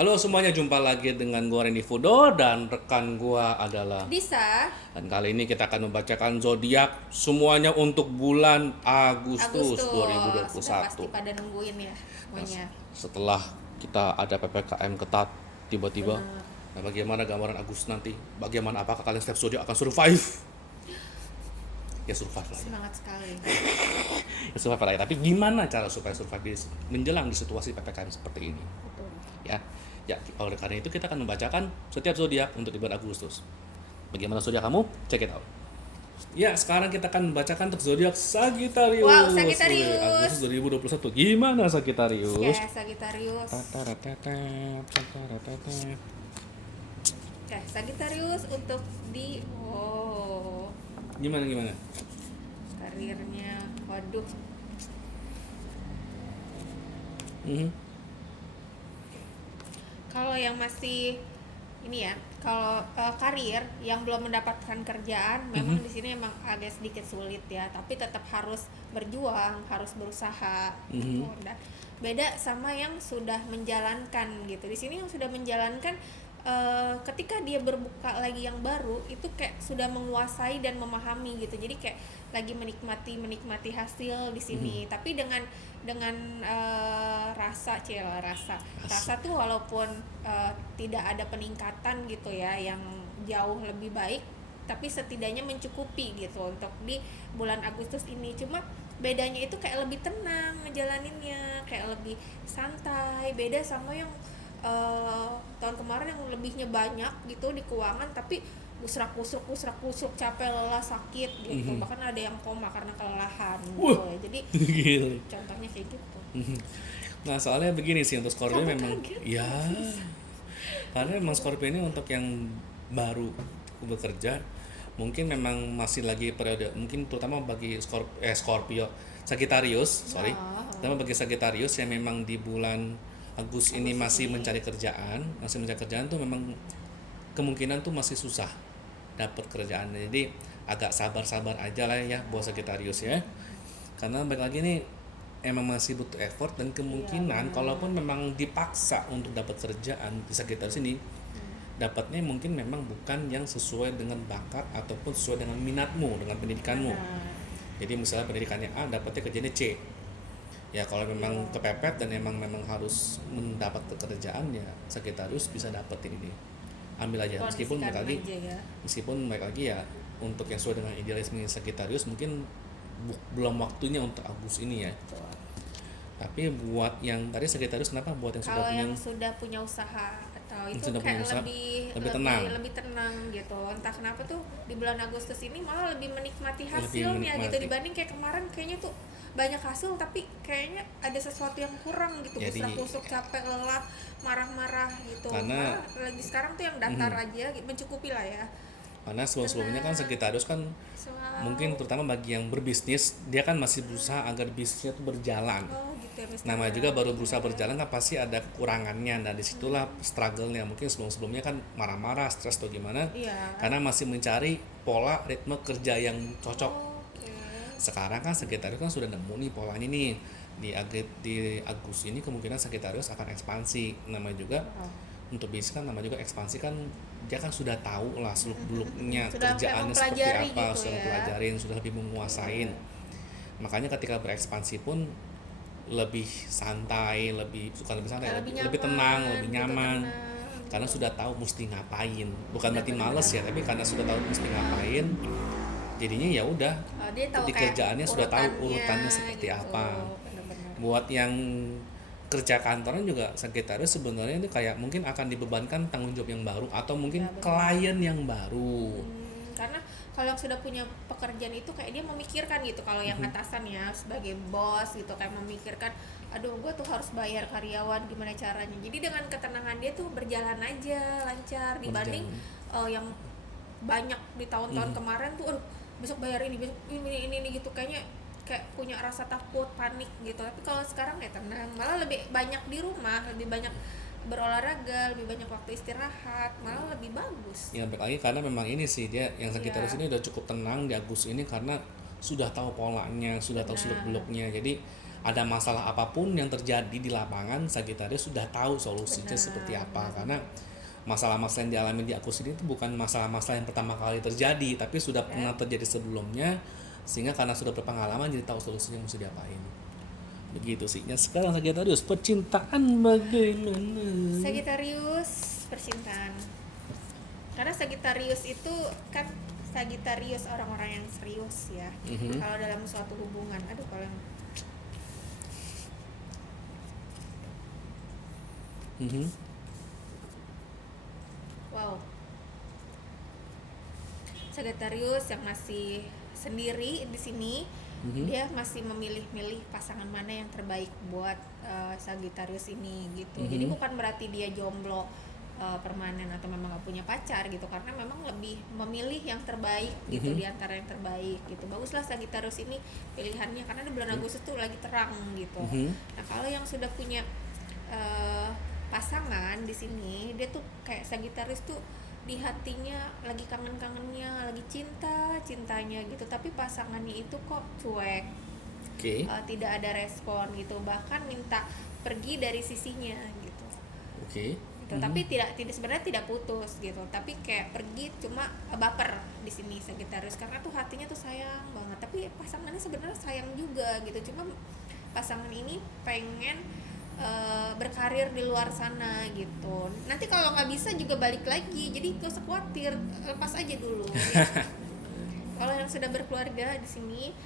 Halo semuanya, jumpa lagi dengan gua Randy Fudo dan rekan gua adalah. Bisa, Dan kali ini kita akan membacakan zodiak semuanya untuk bulan Agustus Agustus sudah pasti 2021. pada nungguin ya Nah, semuanya. setelah kita ada PPKM ketat tiba-tiba, Benar. nah bagaimana gambaran Agustus nanti? Bagaimana apakah kalian setiap zodiak akan survive? Ya survive lah ya. Semangat sekali. Ya survive lah ya. Tapi gimana cara supaya survive menjelang di situasi PPKM seperti ini? Betul. Ya, ya oleh karena itu kita akan membacakan setiap zodiak untuk di bulan Agustus. Bagaimana zodiak kamu? Check it out. Ya, sekarang kita akan membacakan untuk zodiak Sagittarius. Wow, Sagittarius. Agustus 2021. Gimana Sagittarius? Oke, Sagittarius. Oke, Sagittarius untuk di Gimana? karirnya. Waduh, Mhm. kalau yang masih ini ya, kalau karir yang belum mendapatkan kerjaan, memang di sini emang agak sedikit sulit ya, tapi tetap harus berjuang, harus berusaha gitu. Mhm. Dan beda sama yang sudah menjalankan gitu. Di sini yang sudah menjalankan ketika dia berbuka lagi yang baru itu kayak sudah menguasai dan memahami gitu. Jadi kayak lagi menikmati hasil di sini. Tapi dengan rasa tuh walaupun tidak ada peningkatan gitu ya yang jauh lebih baik, tapi setidaknya mencukupi gitu untuk di bulan Agustus ini. Cuma bedanya itu kayak lebih tenang ngejalaninnya, kayak lebih santai, beda sama yang tahun kemarin yang lebihnya banyak gitu di keuangan, tapi usrak-usruk capek, lelah, sakit gitu. Bahkan ada yang koma karena kelelahan Wah, gitu ya. Jadi gila. contohnya kayak gitu. Nah, soalnya begini sih untuk Scorpio Sampai memang kaget. ya, karena memang Scorpio ini untuk yang baru bekerja mungkin memang masih lagi periode, mungkin terutama bagi Scorpio Sagittarius, sorry, Nah, terutama bagi Sagittarius yang memang di bulan Agustus ini Agustus masih ini. mencari kerjaan tuh memang kemungkinan tuh masih susah dapat kerjaan. Jadi agak sabar-sabar aja lah ya buat Sagittarius ya. Karena balik lagi nih emang masih butuh effort dan kemungkinan benar. kalaupun memang dipaksa untuk dapat kerjaan di Sagittarius ini, dapatnya mungkin memang bukan yang sesuai dengan bakat ataupun sesuai dengan minatmu, dengan pendidikanmu. Benar. Jadi misalnya pendidikannya A, dapatnya kerjanya C. Ya kalau memang kepepet dan memang harus mendapat pekerjaan, ya Sagittarius bisa dapetin ini. Ambil aja meskipun Kondisikan balik lagi, aja ya. ya untuk yang sesuai dengan idealisme Sagittarius mungkin belum waktunya untuk Agustus ini ya. Betul. Tapi buat yang tadi Sagittarius, kenapa buat yang sudah Kalau punya yang sudah punya usaha atau yang itu sudah punya kayak usaha lebih tenang, lebih tenang gitu. Entah kenapa tuh di bulan Agustus ini malah lebih menikmati lebih hasilnya gitu menikmati. dibanding kayak kemarin, kayaknya tuh banyak hasil tapi kayaknya ada sesuatu yang kurang gitu. Jadi Busrak-busuk, capek, lelah, marah-marah gitu. karena Malah lagi sekarang tuh yang datar aja mencukupi lah ya. sebelum-sebelumnya kan Tenang, Sagittarius kan mungkin slow. terutama bagi yang berbisnis, dia kan masih berusaha agar bisnisnya itu berjalan. Oh gitu ya Namanya misalnya. juga baru berusaha berjalan kan pasti ada kekurangannya. Nah disitulah struggle-nya. Mungkin sebelum-sebelumnya kan marah-marah, stres atau gimana. Iya. Karena masih mencari pola ritme kerja yang cocok. Oke. Sekarang kan Sagittarius kan sudah nemu nih polanya nih. Di Agustus ini kemungkinan Sagittarius akan ekspansi. Namanya juga Wow. untuk bisnis kan namanya juga ekspansi kan, dia kan sudah tahu lah seluk beluknya Sudah kerjaannya seperti mempelajari apa, gitu sudah ya. pelajarin, sudah lebih menguasain. Makanya ketika berekspansi pun lebih santai, Kayak lebih lebih nyaman, tenang, lebih gitu, nyaman. tenang. Karena sudah tahu mesti ngapain. Bukan berarti Benar-benar. males ya, tapi karena sudah tahu mesti ngapain, jadinya ya udah Dia tahu di kayak kerjaannya sudah tahu urutannya seperti gitu. apa. Benar-benar. Buat yang kerja kantoran juga Sagittarius sebenarnya itu kayak mungkin akan dibebankan tanggung jawab yang baru atau mungkin Ya, benar. klien yang baru. Karena kalau yang sudah punya pekerjaan itu kayak dia memikirkan gitu. Kalau yang atasan ya sebagai bos gitu kayak memikirkan, aduh gue tuh harus bayar karyawan gimana caranya. Jadi dengan ketenangan dia tuh berjalan aja lancar dibanding yang banyak di tahun-tahun kemarin tuh, aduh besok bayar ini, besok ini gitu, kayaknya kayak punya rasa takut, panik gitu. Tapi kalau sekarang ya tenang, malah lebih banyak di rumah, lebih banyak berolahraga, lebih banyak waktu istirahat, malah lebih bagus. Ya baik lagi karena memang ini sih dia yang Sagittarius Iya. ini udah cukup tenang di Agustus ini karena sudah tahu polanya, sudah tahu Benar. seluk beluknya. Jadi ada masalah apapun yang terjadi di lapangan, Sagittarius sudah tahu solusinya Benar, seperti apa. benar. Karena masalah-masalah yang dialami di Aquarius ini itu bukan masalah-masalah yang pertama kali terjadi, tapi sudah pernah terjadi sebelumnya, sehingga karena sudah berpengalaman jadi tahu solusinya mesti diapain. Begitu sih. Yang sekarang Sagittarius, percintaan bagaimana? Sagittarius percintaan. Karena Sagittarius itu kan Sagittarius orang-orang yang serius ya. Kalau dalam suatu hubungan, aduh kalau yang wow. Sagittarius yang masih sendiri di sini, dia masih memilih-milih pasangan mana yang terbaik buat Sagittarius ini gitu. Jadi bukan berarti dia jomblo permanen atau memang gak punya pacar gitu, karena memang lebih memilih yang terbaik gitu di antara yang terbaik gitu. Baguslah Sagittarius ini pilihannya karena di bulan Agustus tuh lagi terang gitu. Nah kalau yang sudah punya pasangan di sini, dia tuh kayak Sagittarius tuh di hatinya lagi kangen-kangennya, lagi cintanya gitu, tapi pasangannya itu kok cuek, tidak ada respon gitu, bahkan minta pergi dari sisinya gitu. Gitu. Tapi tidak sebenarnya tidak putus gitu, tapi kayak pergi cuma baper di sini Sagittarius karena tuh hatinya tuh sayang banget, tapi pasangannya sebenarnya sayang juga gitu, cuma pasangan ini pengen berkarir di luar sana gitu. Nanti kalau nggak bisa juga balik lagi, jadi gak usah khawatir, lepas aja dulu. Gitu. Kalau yang sudah berkeluarga di sini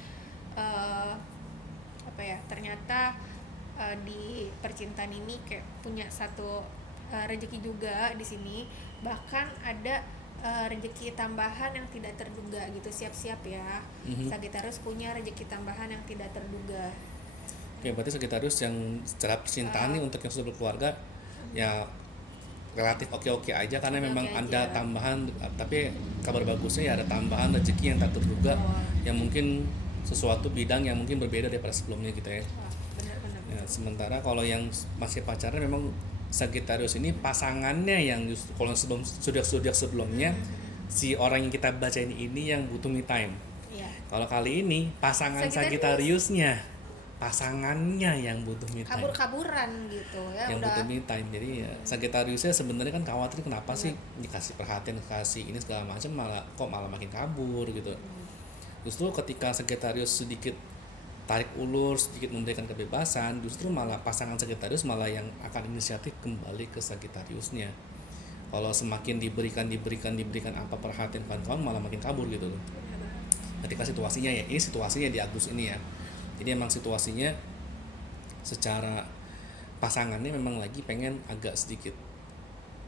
apa ya, ternyata di percintaan ini kayak punya satu rezeki juga di sini, bahkan ada rezeki tambahan yang tidak terduga gitu. Siap-siap ya, Sagittarius punya rezeki tambahan yang tidak terduga. Oke, berarti Sagittarius yang secara percintaan nih untuk yang sudah berkeluarga ya relatif oke-oke aja karena memang ada tambahan, tapi kabar bagusnya ya ada tambahan rezeki yang tak terduga, yang mungkin sesuatu bidang yang mungkin berbeda daripada sebelumnya gitu ya. Benar-benar. Ya, sementara kalau yang masih pacaran memang Sagittarius ini pasangannya yang justru kalau sudah sebelumnya si orang yang kita baca ini yang butuh me time. Iya. Kalau kali ini pasangan Sagittariusnya pasangannya yang butuh me time, kabur-kaburan gitu ya, yang udah butuh me time. Jadi ya Sagittariusnya sebenarnya kan khawatir kenapa sih dikasih perhatian, kasih ini segala macam malah makin kabur gitu. Justru ketika Sagittarius sedikit tarik ulur, sedikit memberikan kebebasan, justru malah pasangan Sagittarius malah yang akan inisiatif kembali ke Sagittariusnya. Kalau semakin diberikan apa perhatian kawan-kawan malah makin kabur gitu loh. Ketika situasinya ya, ini situasinya di Agustus ini ya. Jadi emang situasinya secara pasangannya memang lagi pengen agak sedikit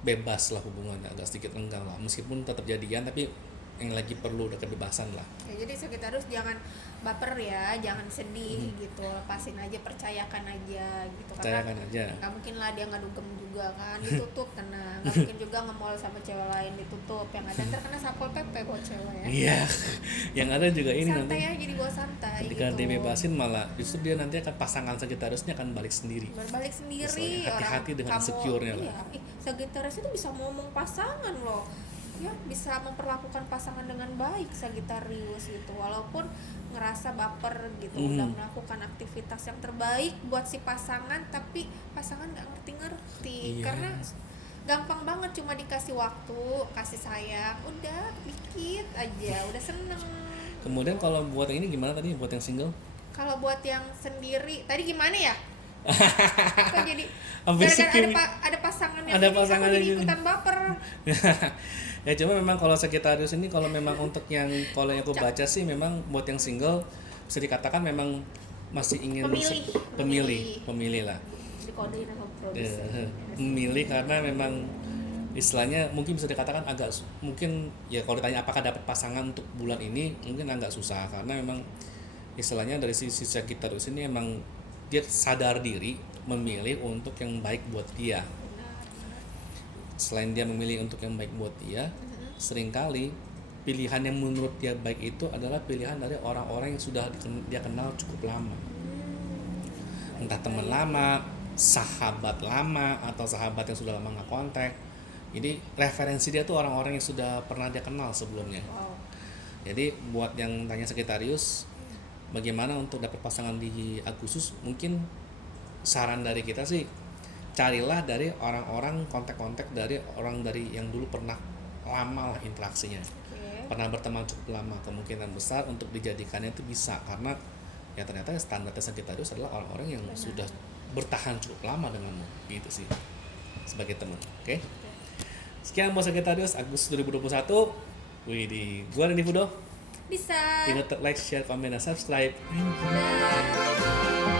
bebas lah hubungannya, agak sedikit renggang lah, meskipun tetap jadian tapi yang lagi perlu udah kebebasan lah. Ya, jadi Sagittarius jangan baper ya, jangan sedih gitu, lepasin aja, percayakan aja gitu. Percayakan aja. Nggak mungkin lah dia nggak dugem juga kan, ditutup tenang. Nggak mungkin juga nge-mall sama cewek lain, ditutup. Yang ada ntar kena Satpol PP buat cewek ya. Iya, yang ada juga ini santai nanti. Santai aja, dibawa santai. Ketika gitu. dibebasin malah justru dia nanti akan pasangan Sagittariusnya akan balik sendiri. Berbalik sendiri. Hati-hati dengan insecure-nya lah. Sagittarius itu bisa ngomong pasangan loh. Ya bisa memperlakukan pasangan dengan baik Sagittarius gitu, walaupun ngerasa baper gitu, udah melakukan aktivitas yang terbaik buat si pasangan tapi pasangan nggak ngerti karena gampang banget, cuma dikasih waktu, kasih sayang, udah dikit aja udah seneng. Kemudian kalau buat yang ini gimana tadi, buat yang single? Kalau buat yang sendiri tadi gimana ya? Kok jadi ada pasangan yang jadi ikutan baper. Ya cuma memang kalau Sagittarius ini kalau memang untuk yang kalau yang aku baca sih memang buat yang single bisa dikatakan memang masih ingin pemilih lah. Dikodein sama produser. Memilih karena memang istilahnya mungkin bisa dikatakan agak mungkin ya kalau ditanya apakah dapat pasangan untuk bulan ini mungkin agak susah karena memang istilahnya dari sisi Sagittarius ini emang dia sadar diri memilih untuk yang baik buat dia. Selain dia memilih untuk yang baik buat dia, seringkali pilihan yang menurut dia baik itu adalah pilihan dari orang-orang yang sudah dia kenal cukup lama. Entah teman lama, sahabat lama, atau sahabat yang sudah lama nggak kontak. Jadi referensi dia tuh orang-orang yang sudah pernah dia kenal sebelumnya. Jadi buat yang tanya Sagittarius, bagaimana untuk dapat pasangan di Agustus. Mungkin saran dari kita sih, carilah dari orang-orang, kontak-kontak dari orang dari yang dulu pernah lama lah interaksinya, Oke. pernah berteman cukup lama. Kemungkinan besar untuk dijadikannya itu bisa, karena ya ternyata standarnya Sagittarius adalah orang-orang yang Benar. sudah bertahan cukup lama denganmu gitu sih, sebagai teman. Oke. Sekian buat Sagittarius Agustus 2021. Wih, gua Randy Fudo. Bisa. Ingat like, share, komen, dan subscribe. Dah.